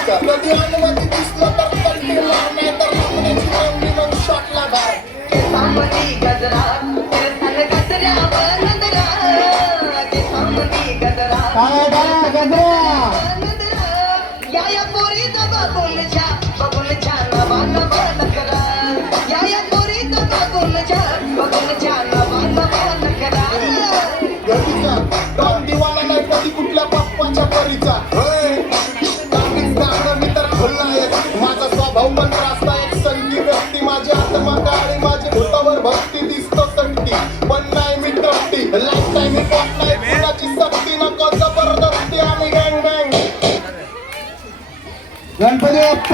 कधी अनुमती दिसलं तर कंटिन्यूअर नाही तर आपल्याची नेमकी मग शॉटला बाहेर केसांमध्ये गजरा केसांना गजऱ्यावर नजरा केसांमध्ये गजरा या पोरीचा बघून छान बांधवान करा या पोरीचा बघून छान बांधवान करा गरीचा डॉन दिवाला नाही कधी कुठल्या पप्पाच्या परीचा माझा स्वभाव मन रास्ता एक संगी व्यक्ती माझी आत्मा काळी माझी भूतावर भक्ती दिसतो संगती पण नाही मी टपटी लाईफ टाईम मी पॉट नाही कुणाची सक्ती नको जबरदस्ती आणि गँग गँग गणपती